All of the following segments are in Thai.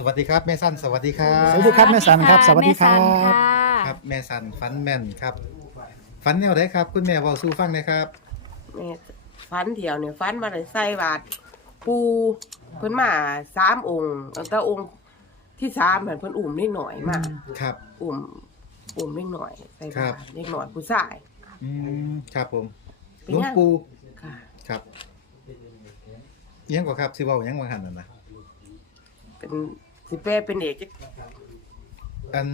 สวัสดีครับแม่สั้นสวัสดีครับสวัสดีครับแม่สันครับสวัสดีครับ แม่สันค่ะครับแม่สั้นฟันแม่นครับฟันแนวไหนครับ คุณแม่เว้าสู้ฟังหนะครับแม่ฟันเดียวเนี่ยฟันมาเลยใส่บาทปูเพิ่นมาสามองค์แล้วก็องค์ที่สามเหมือนเพิ่นอุ่มเล็กหน่อยมาครับ อุ่มอุ่มเล็กหน่อยใส่ครับาบตรเล็กหน่อยผู้ชายอืมครับผมเป็นหลวงยังปู่ค่ะครับอิหยังกว่าครับสิเว้าอิหยังว่าหั่นน่ะนะเป็น สิแปลเป็นเอกจักอัน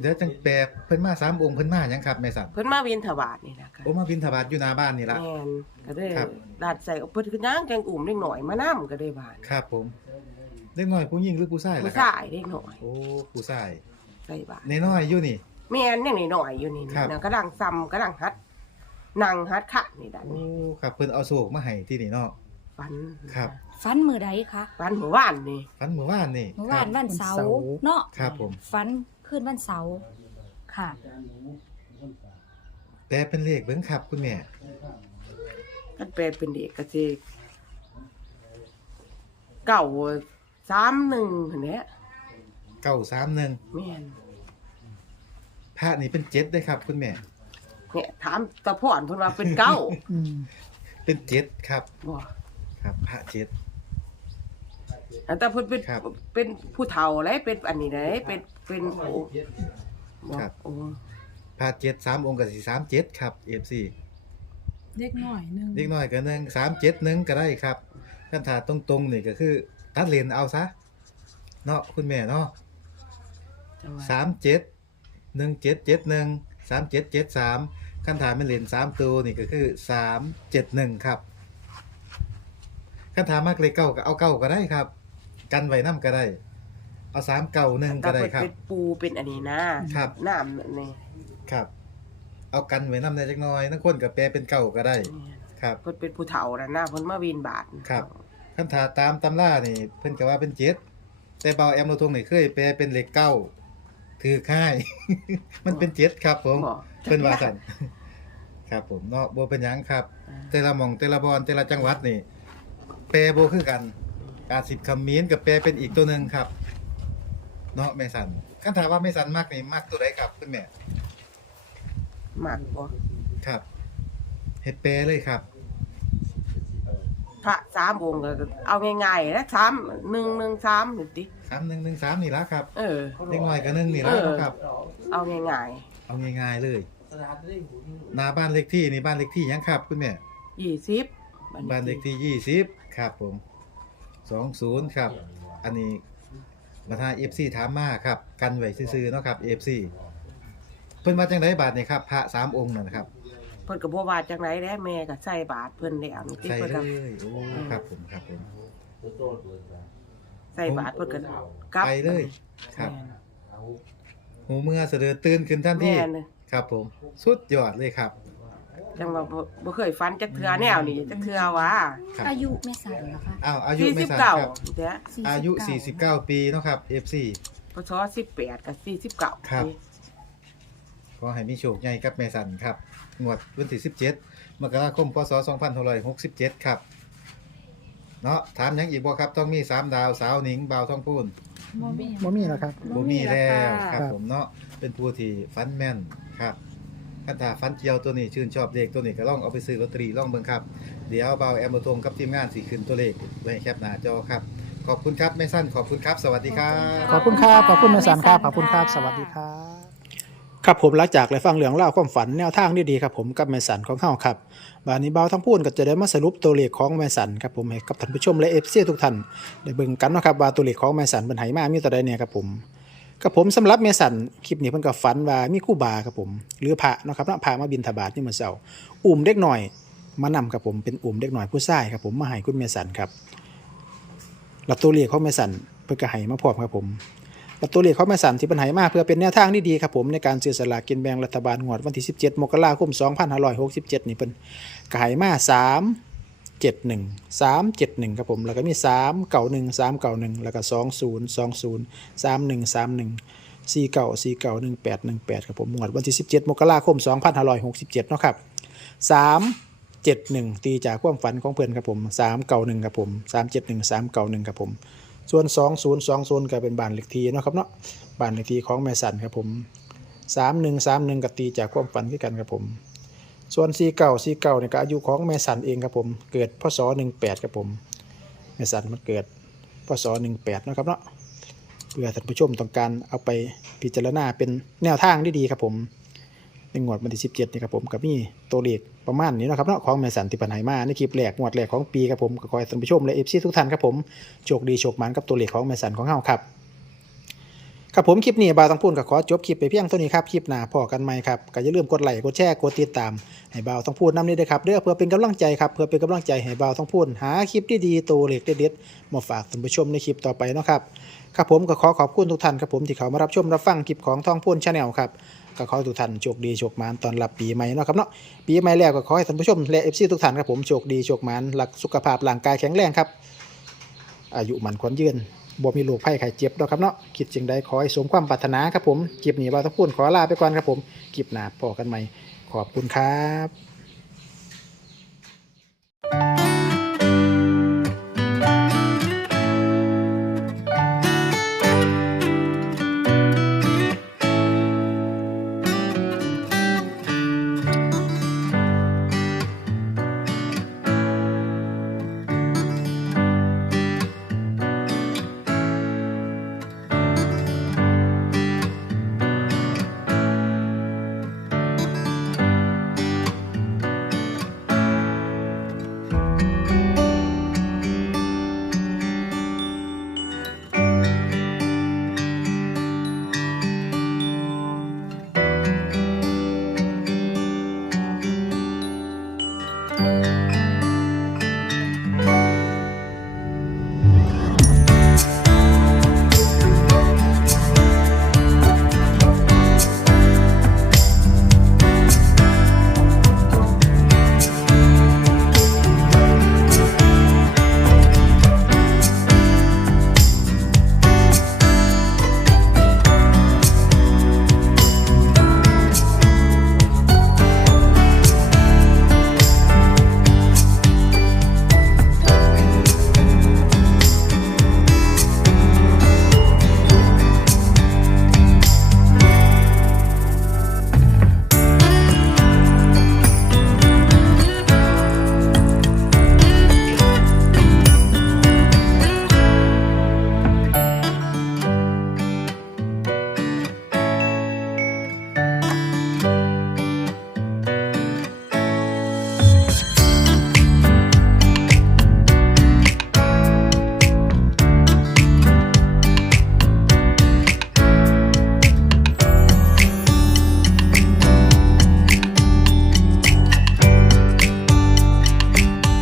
เดี๋ยวจังแปลเพิ่นมาสามองค์เพิ่นมาหยังครับแม่สั้นเพิ่นมาเวียนถวาดนี่นะคะโอ้มาบิณฑบาตอยู่หน้าบ้านนี่ละ แม่นก็ได้ครับดาดใส่เอาเพิ่นคือย่างแกงอุ่มเล็กหน่อยมานํก็ได้บานครับผมเด็กน้อยผู้หญิงหรือผู้ชายผู้ล่ะครับ ชายเล็กหน่อยโอ้ผู้ชายใส่บาทน้อยๆอยู่นี่ แม่นยังน้อยๆอยู่นี่ครับ นะกำลังซ้ำกำลังฮัดนั่งฮัดขะนี่ดันโอ้นี่ครับเพิ่นเอาโศกมาให้ที่นี่เนาะฟันครับ ฟันมือใดคะฟันหัวว่านนี่ฟันเมื่อวานนี่เมื่อวานครับวันเสาวันเสาร์ร์เนาะครับผมฟันขึ้นวันเสาร์ค่ะแปลเป็นเลขเบิ่งครับคุณแม่ท่านแปลเป็นเด็กก็สิเก่าสามหนึ่งเห็นไหมเก้าสามหนึ่งแม่นพระนี่เป็นเจ็ดได้ครับ คุณแม่ เนี่ยถามตะพ่อนเพิ่นว่าเป็นเก้าอืมเป็นเจ็ดครับบ่ครับพระเจ็ด อันแต่เพิ่นเป็นครับ เป็นผู้เฒ่าไรเป็นอันนี้ไหนเป็นเป็นโอ้บ่ครับ โอ้พระเจ็ดสามองค์กับสี่สามเจ็ดครับเอฟซีเล็กหน่อยหนึงเล็กน้อยก็หนึ่งสามเจ็ดหนึ่งก็ได้ครับคันถาตรงๆนี่ก็คือ ตัดเลนเอาซะเนาะคุณแม่เนาะจังหวะสามเจ็ดหนึ่งเจ็ดเจ็ดหนึ่งสามเจ็ดเจ็ดสามคันถาไม่เลนสามตัวนี่ก็คือสามเจ็ดหนึ่งครับคันถามากเลยเก้าก็เอาเก้าก็ได้ครับ กันไว้น้ำก็ได้ เอาสามเก้าหนึ่งแต่ก็ได้เพิ่นครับ เป็นปูเป็นอันนี้นะครับ น้ำนี่ครับ เอากันไว้น้ำได้จักหน้อยนักคนกับแปลเป็นเก่าก็ได้ ครับ เพิ่นเป็นผู้เฒ่านะนะเพิ่นมาวินบาทครับ คันถาตามตำรานี่ เพิ่นก็ว่าเป็นเจ็ดแต่เบาแอมโลทงนี่เคยแปลเป็นเลขเก้าถือค่าย มันเป็นเจ็ดครับผมบ่เพิ่นว่าสั่นครับผมเนาะบ่เป็นหยังครับ แต่ละหม่องแต่ละบอนแต่ละจังหวัดนี่แปลบ่คือกัน การสิบคำมีนกับแปลเป็นอีกตัวหนึงครับ เนาะแม่สันคันถามว่าแม่สันมากนี่มากตัวใดครับคุณแม่มากบ่ครับเฮ็ดแปลเลยครับ พระสามองค์ก็เอาง่ายๆนะสามหนึ่งหนึ่งสามนี่ติ3113นี่ละครับเออ เล็กน้อยก็หนึงนี่ละเออครับ เอาง่ายเอาง่ายๆเลยหน้าบ้านเลขที่นี่บ้านเลขที่หยังครับ คุณแม่ๆยี่สิบ บ้านเลขที่20ครับผม 20ครับ อันนี้มาทาง FC ถามมาครับ กันไว้ซื่อๆเนาะครับ FC เพิ่นมาจังไดบาทนี่ครับพระสามองค์นั่นนะครับเพิ่นก็บ่ว่าจังไดแด้แม่ก็ใส่บาทเพิ่นแล้วนี่ติใส่เพิ่นเลก็ยโอ้ครับผมครับผม ใส่บาทเพิ่นก็กลับไปเลยครับแม่นหูเมื่อเสดอตื่นขึ้นทันทีแม่นเลยครับผม สุดยอดเลยครับ จังว่าบ่บ่เคยฝันจักเทื่อแนวนี้จักเทื่อว่าครับอายุไม่สั่นเหรอคะอ้าวอายุไม่สั้น49ครับเด้ออายุ49 49 ปีเนาะครับ FC พศ18กับ49ครับ ขอให้มีโชคใหญ่กับแม่สันครับงวดวันที่17มกราคมพศ2567 ครับ เนาะถามหยังอีกบ่ครับต้องมี 3 ดาวสาวหนิงบ่าวทองพูนบ่มีบ่มีแล้วครับ บ่มีแล้วค่ะครับผมเนาะเป็นผู้ที่ฟันแม่นครับ คันถ้าฟันเกี่ยวตัวนี้ชื่นชอบเลขตัวนี้ก็ลองเอาไปซื้อลอตเตอรี่ลองเบิ่งครับ เดี๋ยวบ่าวแอมบ่ทงกับทีมงานสิขึ้นตัวเลขไว้ให้แคปหน้าจอครับ ขอบคุณครับแม่สั้นขอบคุณครับ สวัสดีครับ ขอบคุณครับ ขอบคุณแม่สันครับแม่สันขอบคุณครับค่ะสวัสดีครับ ครับผมหลังจากได้ฟังเรื่องเล่าวความฝันแนวทางดีๆครับผมกับแม่สันของเฮาครับบานนี้เบาทั้งพูนก็จะได้มาสรุปตัวเลขของแม่สันครับผมให้กับท่านผู้ชมและ FC ทุกท่านได้เบิ่งกันเนาะครับว่าตัวเลขของแม่สันเพิ่นให้มามีตัวใดเนี่ยครับผม กับผมสำหรับแม่สันคลิปนี้เพิ่นก็ฝันว่ามีครูบาครับผมหรือพระนะครับนะพระมาบิณฑบาตนี่มื้อเช้าอุ้มเด็กหน่อยมานำครับผมเป็นอุ้มเด็กหน่อยผู้ชายครับผมมาให้คุณแม่สันครับแล้วตัวเลขของแม่สันเพิ่นก็ให้มาพร้อมครับผมและตัวเลขของแม่สันที่ปัญหามาเพื่อเป็นแนวทางที่ดีครับผมในการซื้อสลากกินแบ่งรัฐบาลงวดวันที่ 17 มกราคม 2567 นี่เป็นกายมา3 71 371ครับผม แล้วก็มี3 91 391แล้วก็ 20 20 31 31 49 49 18 18ครับผมงวดวันที่ 17 มกราคม 2567เนาะครับ 3 71 ตีจากความฝันของเพื่อนครับผม391ครับผม 371 391ครับผม ส่วน 2020ก็เป็นบ้านเลขที่เนาะครับเนาะบ้านเลขที่ของแม่สันครับผม 3131ก็ตีจากความฝันคือกันครับผม ส่วน49 49เก่าเนี่ยก็อายุของแม่สันเองครับผม เกิดพศ18ครับผมแม่สันมันเกิดพศ18เนะครับเนาะเพื่อท่านผู้ชมต้องการเอาไปพิจารณาเป็นแนวทางที่ดีครับผมในงวดวันที่17นี่ครับผมกับมีตัวเลขประมาณนี้นะครับเนาะของแม่สันติปัญไหมาในคลิปแรกงวดแรกของปีครับผมก็ขอให้ท่านผู้ชมและเอฟซีทุกท่านครับผมโชคดีโชคมันกับตัวเลขของแม่สันของเฮาครับ ครับผมคลิปนี้บาวต้องพูดก็ขอจบคลิปไปเพียงเท่านี้ครับคลิปหน้าพอกันใหม่ครับก็อย่าลืมกดไลค์กดแชร์กดติดตามให้บาวต้องพูดนำนี้ด้วยครับเด้อเพื่อเป็นกำลังใจครับเพื่อเป็นกำลังใจให้บาวต้องพูดหาคลิปที่ดีตัวเลขเด็ดๆมาฝากท่านผู้ชมในคลิปต่อไปนะครับครับผมก็ขอขอบคุณทุกท่านครับผมที่เขามารับชมรับฟังคลิปของท่องพูนชาแนลครับก็ขอให้ทุกท่านโชคดีโชคมานตอนรับปีใหม่นะครับเนาะปีใหม่แล้วก็ขอให้ท่านผู้ชมและเอฟซีทุกท่านครับผมโชคดีโชคมานหลักสุขภาพร่างกายแข็งแรงครับอายุมันขวัญยืน บ่มีโรคภัยไข้เจ็บเนาะครับเนาะคิดจึงใดขอให้สมความปรารถนาครับผมคลิปนี้บ่าวต้องพูนขอลาไปก่อนครับผมคลิปหน้าพอกันใหม่ขอบคุณครับ